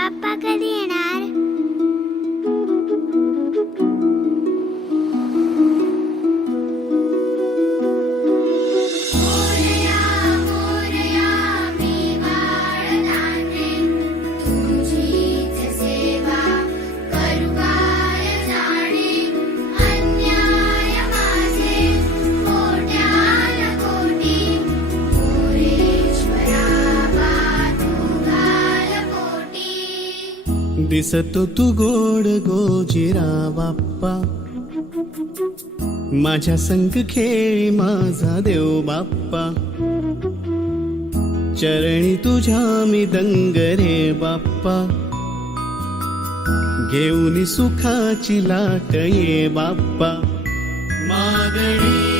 बाप्पा कधी येणार? मोरया मोरया मी वाळत आहे, तुझीच सेवा करू काय जाणे. अन्याय माझे कोट्यान कोटी, मोरेश्वरा तू घाल पोटी. दिसतो तू गोड गोजिरा बाप्पा, माझ्या संग खेळी माझा देव बाप्पा. चरणी तुझ्या मी दंग रे बाप्पा, घेऊन सुखाची लाट ये बाप्पा. मागणी